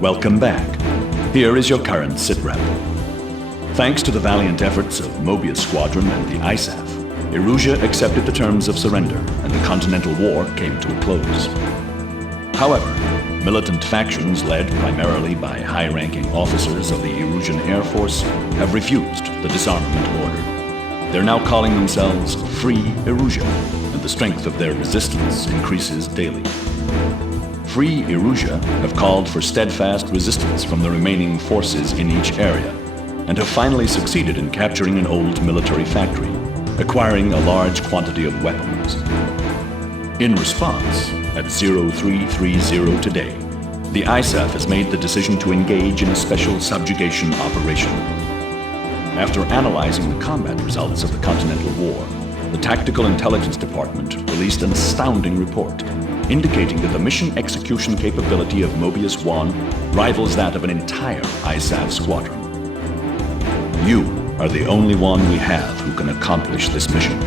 Welcome back. Here is your current sitrep. Thanks to the valiant efforts of Mobius Squadron and the ISAF, Erusia accepted the terms of surrender and the Continental War came to a close. However, militant factions led primarily by high-ranking officers of the Erusian Air Force have refused the disarmament order. They're now calling themselves Free Erusia, and the strength of their resistance increases daily. Free Erusia have called for steadfast resistance from the remaining forces in each area, and have finally succeeded in capturing an old military factory, acquiring a large quantity of weapons. In response, at 0330 today, the ISAF has made the decision to engage in a special subjugation operation. After analyzing the combat results of the Continental War, the Tactical Intelligence Department released an astounding report indicating that the mission execution capability of Mobius 1 rivals that of an entire ISAF squadron. You are the only one we have who can accomplish this mission.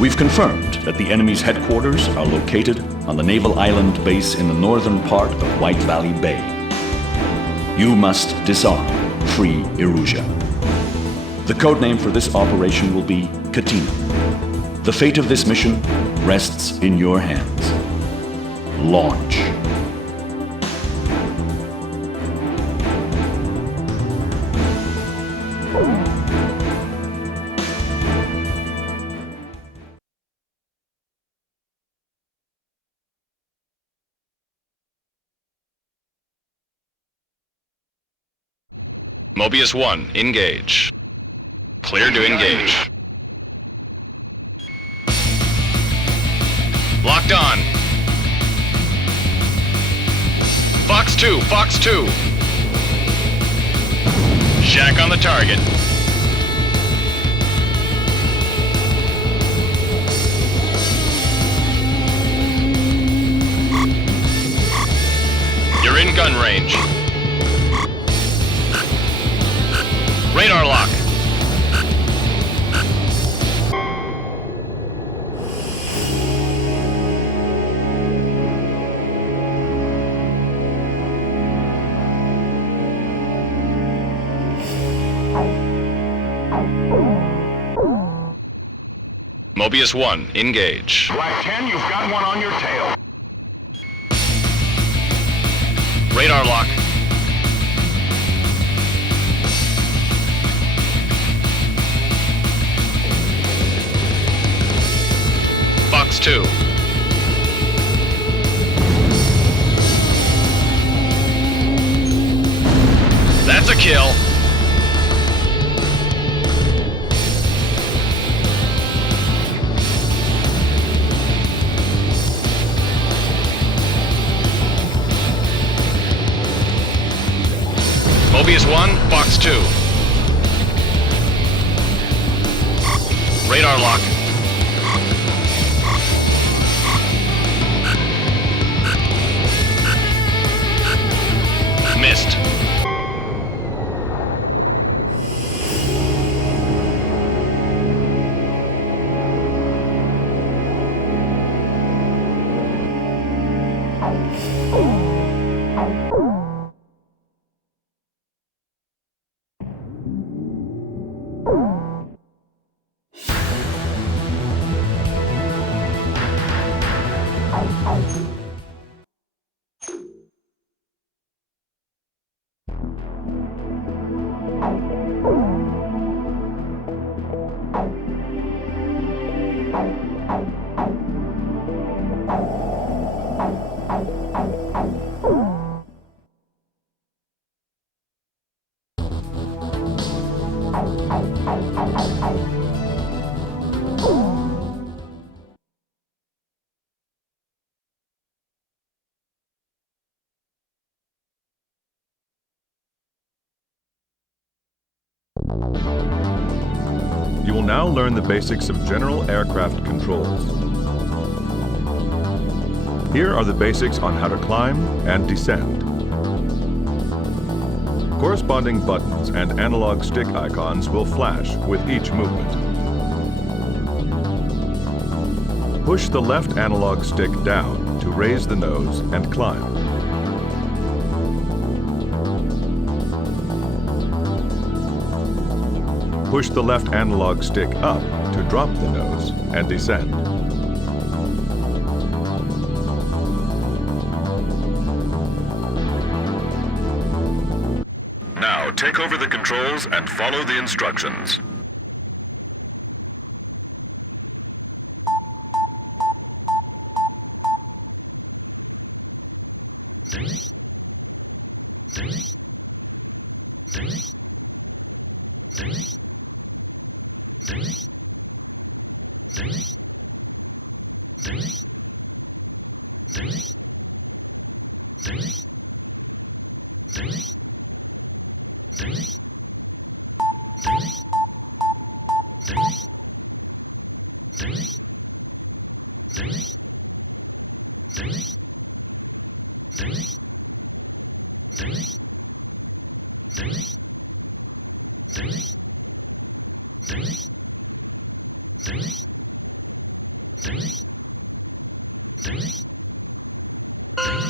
We've confirmed that the enemy's headquarters are located on the naval island base in the northern part of White Valley Bay. You must disarm Free Erusia. The codename for this operation will be Katina. The fate of this mission rests in your hands. Launch. Mobius 1, engage. Clear to engage. Locked on. Fox 2, Fox 2. Shack on the target. You're in gun range. Radar lock. Mobius 1, engage. Black 10, you've got one on your tail. Radar lock. Fox 2. That's a kill. Mobius 1, Fox 2. Radar lock. Missed. You will now learn the basics of general aircraft controls. Here are the basics on how to climb and descend. Corresponding buttons and analog stick icons will flash with each movement. Push the left analog stick down to raise the nose and climb. Push the left analog stick up to drop the nose and descend. Now take over the controls and follow the instructions.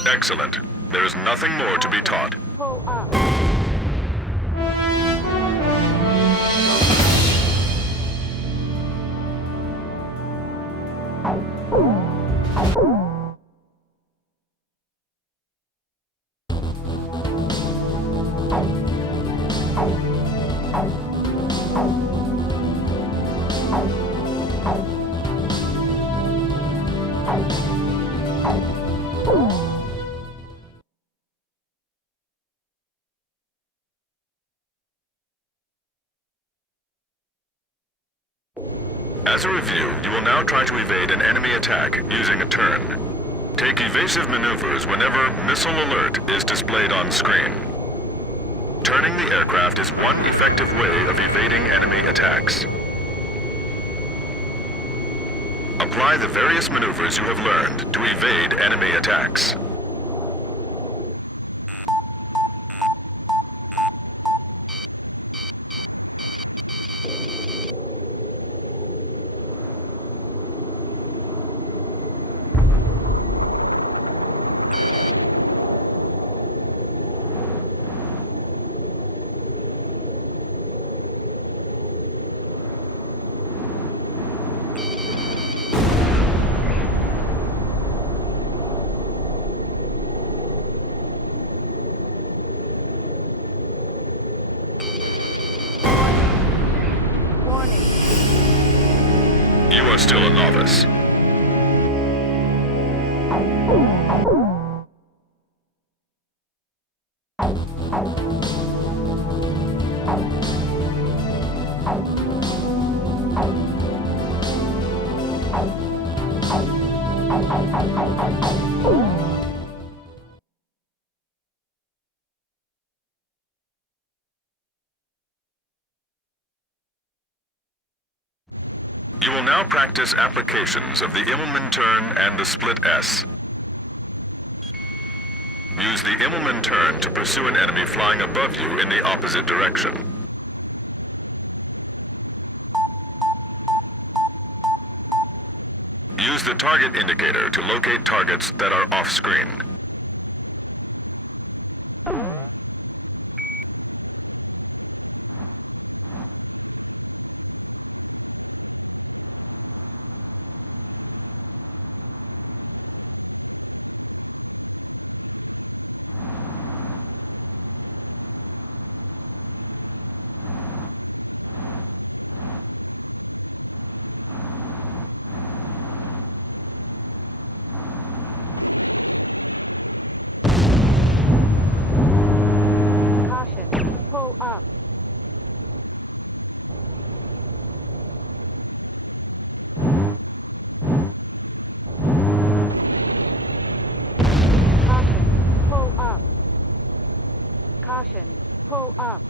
Excellent. There is nothing more to be taught. Pull up. As a review, you will now try to evade an enemy attack using a turn. Take evasive maneuvers whenever Missile Alert is displayed on screen. Turning the aircraft is one effective way of evading enemy attacks. Apply the various maneuvers you have learned to evade enemy attacks. You are still a novice. You will now practice applications of the Immelmann turn and the split S. Use the Immelmann turn to pursue an enemy flying above you in the opposite direction. Use the target indicator to locate targets that are off-screen. Pull up. Caution, pull up. Caution, pull up.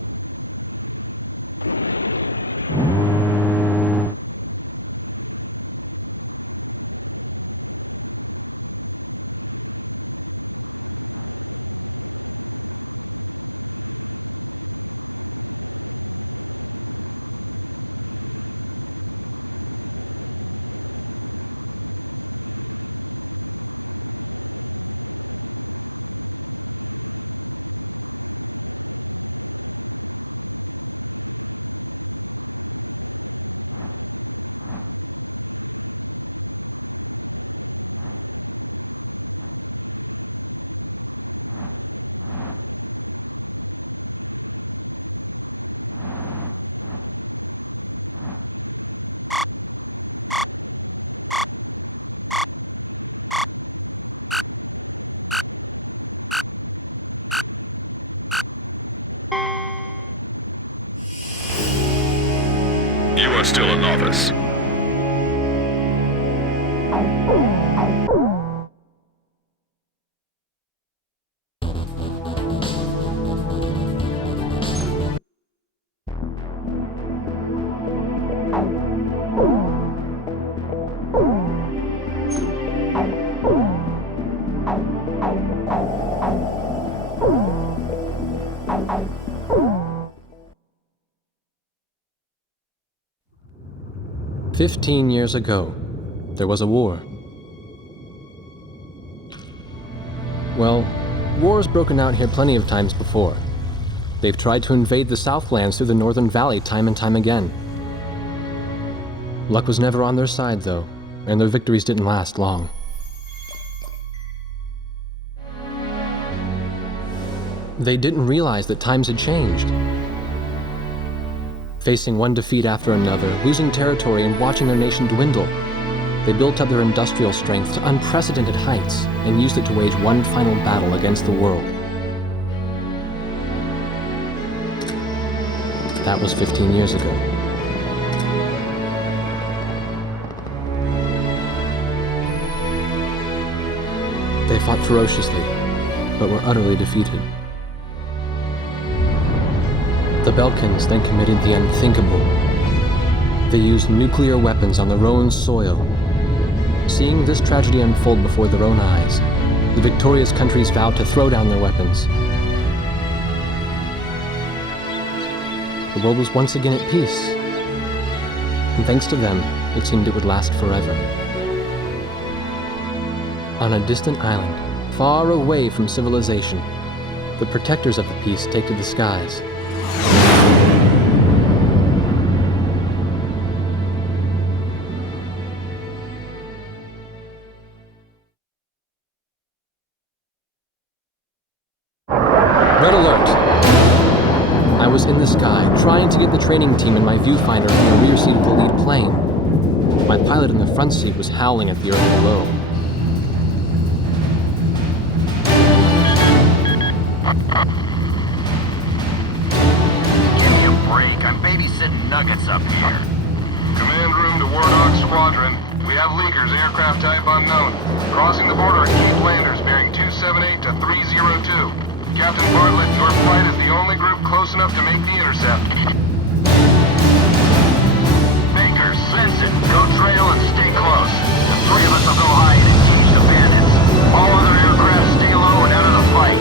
but still a novice. "15 years ago, there was a war. Well, war's broken out here plenty of times before. They've tried to invade the Southlands through the Northern Valley time and time again. Luck was never on their side, though, and their victories didn't last long. They didn't realize that times had changed. Facing one defeat after another, losing territory and watching their nation dwindle, they built up their industrial strength to unprecedented heights and used it to wage one final battle against the world. That was 15 years ago. They fought ferociously, but were utterly defeated. The Belkans then committed the unthinkable. They used nuclear weapons on their own soil. Seeing this tragedy unfold before their own eyes, the victorious countries vowed to throw down their weapons. The world was once again at peace, and thanks to them, it seemed it would last forever. On a distant island, far away from civilization, the protectors of the peace take to the skies. Red alert! I was in the sky, trying to get the training team in my viewfinder from the rear seat of the lead plane. My pilot in the front seat was howling at the earth below. Give me a break. I'm babysitting Nuggets up here. Command room to Wardog Squadron. We have leakers, aircraft type unknown. Crossing the border at Cape Landers, bearing 278 to 302. Captain Bartlett, your flight is the only group close enough to make the intercept. Baker, sense it. Go trail and stay close. The three of us will go hide and teach the bandits. All other aircraft stay low and out of the fight.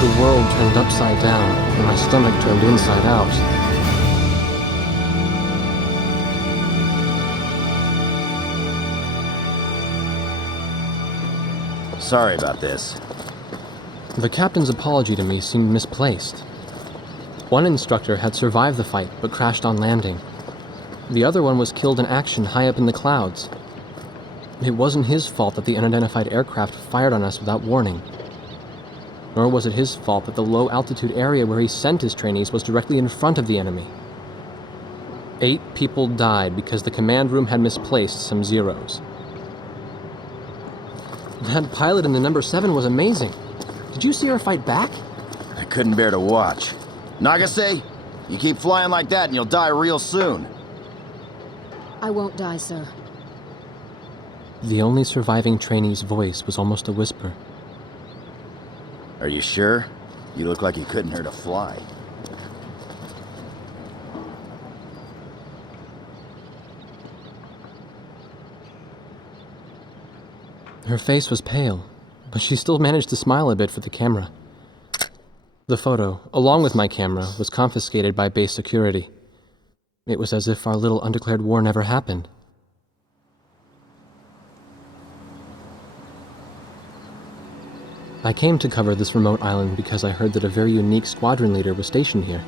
The world turned upside down, and my stomach turned inside out. Sorry about this. The captain's apology to me seemed misplaced. One instructor had survived the fight, but crashed on landing. The other one was killed in action high up in the clouds. It wasn't his fault that the unidentified aircraft fired on us without warning. Nor was it his fault that the low-altitude area where he sent his trainees was directly in front of the enemy. 8 people died because the command room had misplaced some zeros. That pilot in the number 7 was amazing. Did you see her fight back? I couldn't bear to watch. Nagase, you keep flying like that and you'll die real soon. I won't die, sir. The only surviving trainee's voice was almost a whisper. Are you sure? You look like you couldn't hurt a fly. Her face was pale, but she still managed to smile a bit for the camera. The photo, along with my camera, was confiscated by base security. It was as if our little undeclared war never happened. I came to cover this remote island because I heard that a very unique squadron leader was stationed here.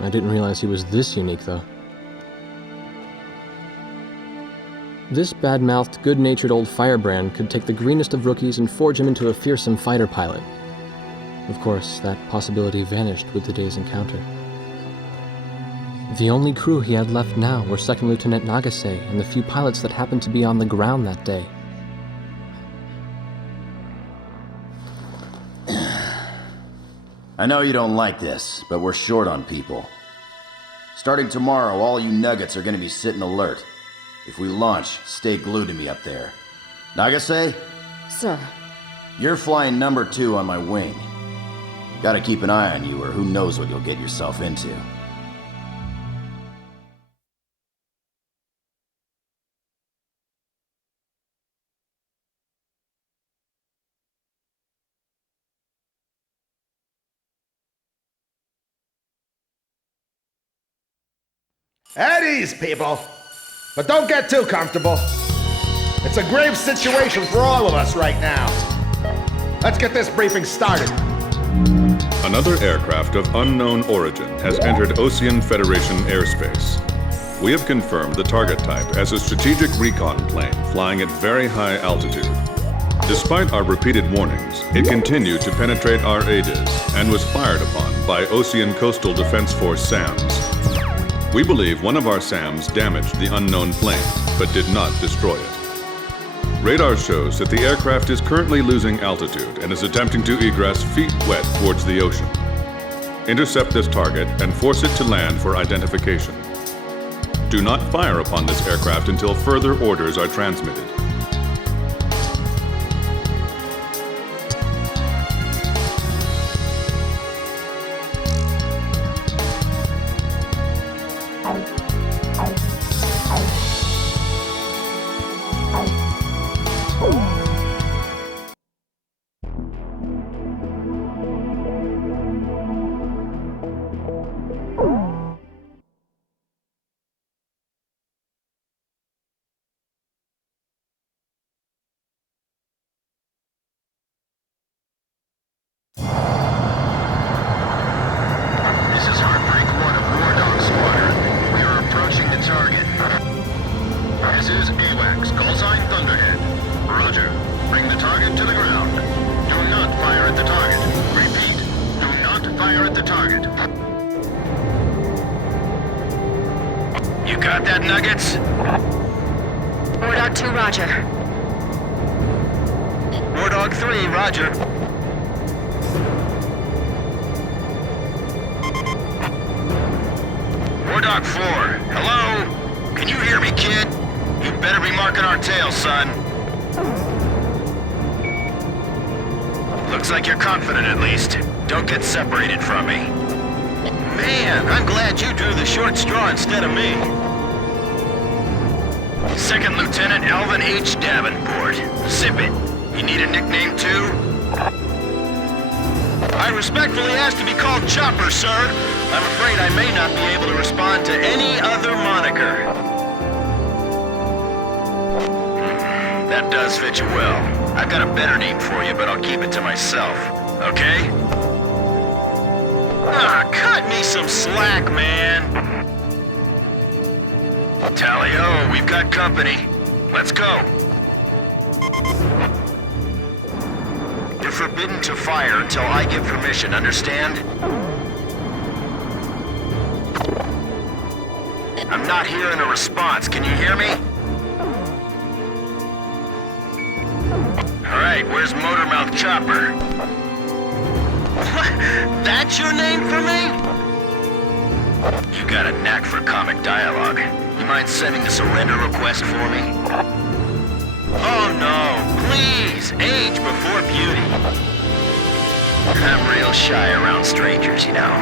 I didn't realize he was this unique, though. This bad-mouthed, good-natured old firebrand could take the greenest of rookies and forge him into a fearsome fighter pilot. Of course, that possibility vanished with the day's encounter. The only crew he had left now were Second Lieutenant Nagase and the few pilots that happened to be on the ground that day. I know you don't like this, but we're short on people. Starting tomorrow, all you nuggets are gonna be sitting alert. If we launch, stay glued to me up there. Nagase, Sir, you're flying number 2 on my wing. Gotta keep an eye on you, or who knows what you'll get yourself into. At ease, people. But don't get too comfortable. It's a grave situation for all of us right now. Let's get this briefing started. Another aircraft of unknown origin has entered Ocean Federation airspace. We have confirmed the target type as a strategic recon plane flying at very high altitude. Despite our repeated warnings, it continued to penetrate our ADIS and was fired upon by Ocean Coastal Defense Force SAMs. We believe one of our SAMs damaged the unknown plane, but did not destroy it. Radar shows that the aircraft is currently losing altitude and is attempting to egress feet wet towards the ocean. Intercept this target and force it to land for identification. Do not fire upon this aircraft until further orders are transmitted. This is Heartbreak 1 of War Dog Squadron. We are approaching the target. This is AWACS, call sign Thunderhead. Roger. Bring the target to the ground. Do not fire at the target. Repeat, do not fire at the target. You got that, Nuggets? War Dog 2, roger. War Dog 3, roger. War Dog 4, hello? Can you hear me, kid? You better be marking our tail, son. Looks like you're confident, at least. Don't get separated from me. Man, I'm glad you drew the short straw instead of me. Second Lieutenant Alvin H. Davenport. Zip it. You need a nickname, too? I respectfully ask to be called Chopper, sir. I'm afraid I may not be able to respond to any other moniker. That does fit you well. I've got a better name for you, but I'll keep it to myself. Okay? Ah, cut me some slack, man. Tally-ho, we've got company. Let's go. You're forbidden to fire until I give permission, understand? I'm not hearing a response. Can you hear me? All right, where's Motormouth Chopper? What? That's your name for me? You got a knack for comic dialogue. You mind sending a surrender request for me? Oh no, please, age before beauty. I'm real shy around strangers, you know.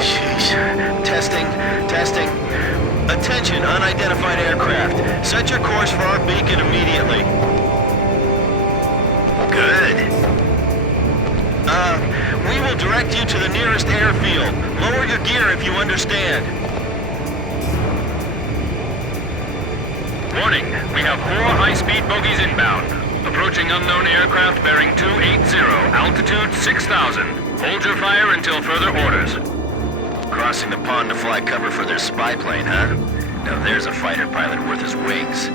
Sheesh. Testing. Attention, unidentified aircraft. Set your course for our beacon immediately. Good. We will direct you to the nearest airfield. Lower your gear if you understand. Warning, we have 4 high-speed bogies inbound. Approaching unknown aircraft bearing 280, altitude 6,000. Hold your fire until further orders. Crossing the pond to fly cover for their spy plane, huh? Now there's a fighter pilot worth his wings.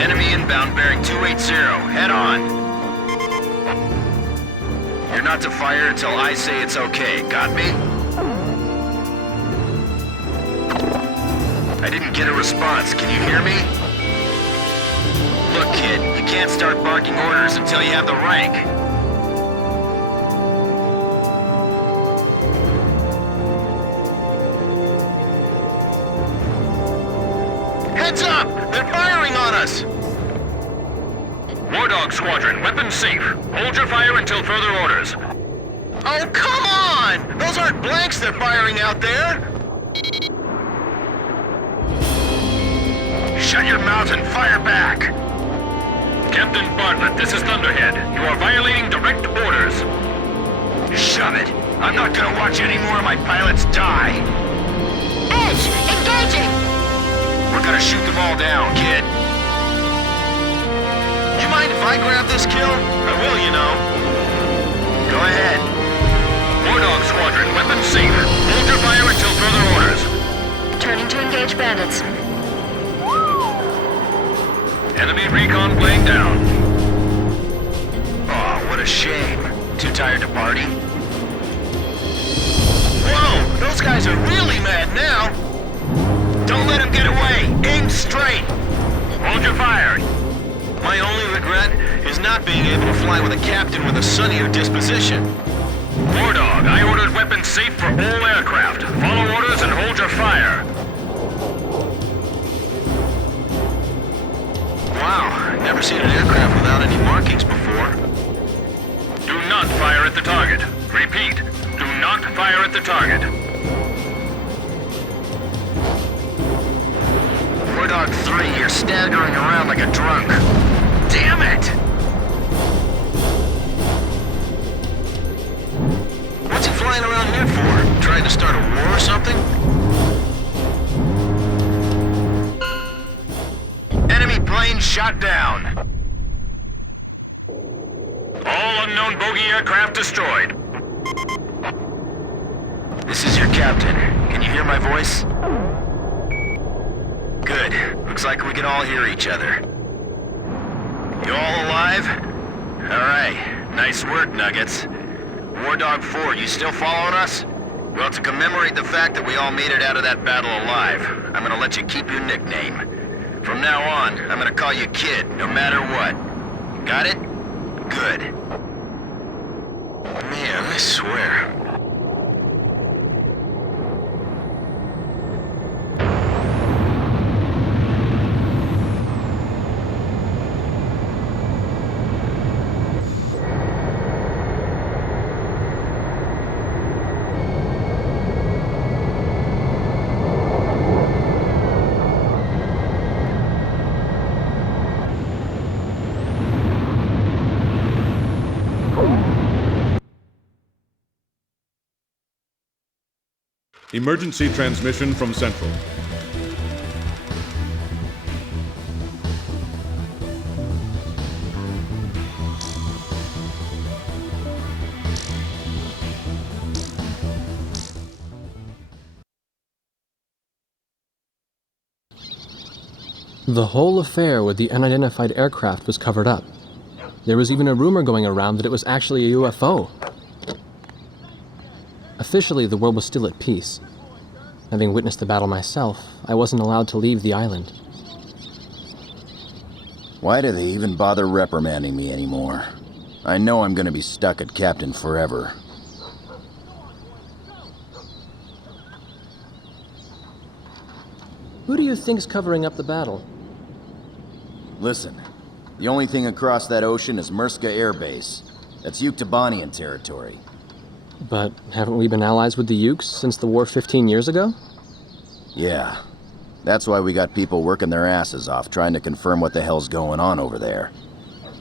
Enemy inbound bearing 280. Head on. You're not to fire until I say it's okay. Got me? I didn't get a response. Can you hear me? Look, kid, you can't start barking orders until you have the rank. Heads up! They're firing on us! War Dog Squadron, weapons safe. Hold your fire until further orders. Oh, come on! Those aren't blanks they're firing out there! Shut your mouth and fire back! Captain Bartlett, this is Thunderhead. You are violating direct orders. Shove it! I'm not gonna watch any more of my pilots die! Edge! Engaging! We're gonna shoot them all down, kid. You mind if I grab this kill? I will, you know. Go ahead. War Dog Squadron, weapons safe. Hold your fire until further orders. Turning to engage bandits. Enemy recon plane down. Oh, what a shame. Too tired to party? Whoa! Those guys are really mad now! Don't let them get away! Aim straight! Hold your fire. My only regret is not being able to fly with a captain with a sunnier disposition. War Dog, I ordered weapons safe for all aircraft. Follow orders and hold your fire. Wow, never seen an aircraft without any markings before. Do not fire at the target. Repeat, do not fire at the target. War Dog 3, you're staggering around like a drunk. Damn it! What's he flying around here for? Trying to start a war or something? Enemy plane shot down. All unknown bogey aircraft destroyed. This is your captain. Can you hear my voice? Good. Looks like we can all hear each other. You all alive? Alright. Nice work, Nuggets. War Dog 4, you still following us? Well, to commemorate the fact that we all made it out of that battle alive, I'm gonna let you keep your nickname. From now on, I'm gonna call you Kid, no matter what. Got it? Good. Man, I swear. Emergency transmission from Central. The whole affair with the unidentified aircraft was covered up. There was even a rumor going around that it was actually a UFO. Officially, the world was still at peace. Having witnessed the battle myself, I wasn't allowed to leave the island. Why do they even bother reprimanding me anymore? I know I'm gonna be stuck at Captain forever. Who do you think's covering up the battle? Listen, the only thing across that ocean is Murska Air Base. That's Yuktobanian territory. But haven't we been allies with the Ukes since the war 15 years ago? Yeah. That's why we got people working their asses off trying to confirm what the hell's going on over there.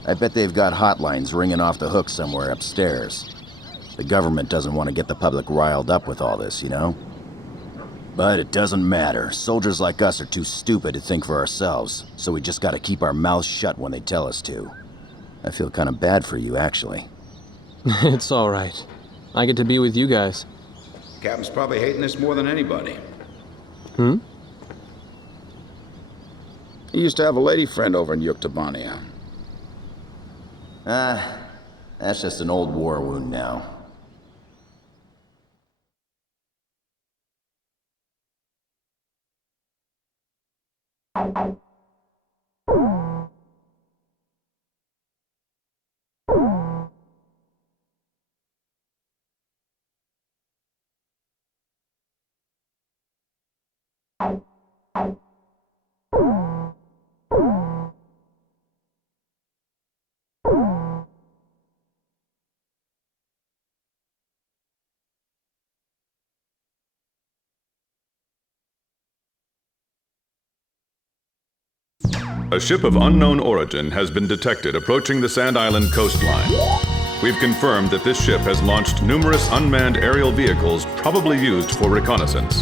I bet they've got hotlines ringing off the hook somewhere upstairs. The government doesn't want to get the public riled up with all this, you know? But it doesn't matter. Soldiers like us are too stupid to think for ourselves, so we just gotta keep our mouths shut when they tell us to. I feel kind of bad for you, actually. It's all right. I get to be with you guys. Captain's probably hating this more than anybody. He used to have a lady friend over in Yuktobania. That's just an old war wound now. A ship of unknown origin has been detected approaching the Sand Island coastline. We've confirmed that this ship has launched numerous unmanned aerial vehicles probably used for reconnaissance.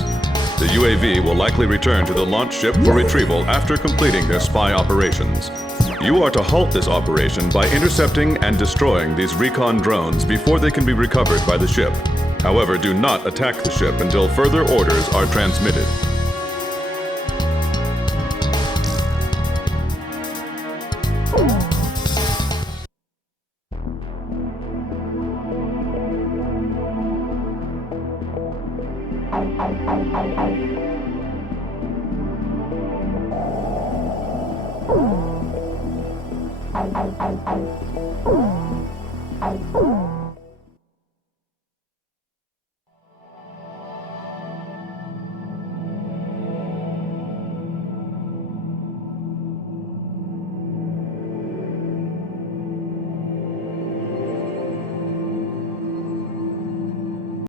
The UAV will likely return to the launch ship for retrieval after completing their spy operations. You are to halt this operation by intercepting and destroying these recon drones before they can be recovered by the ship. However, do not attack the ship until further orders are transmitted. Oh.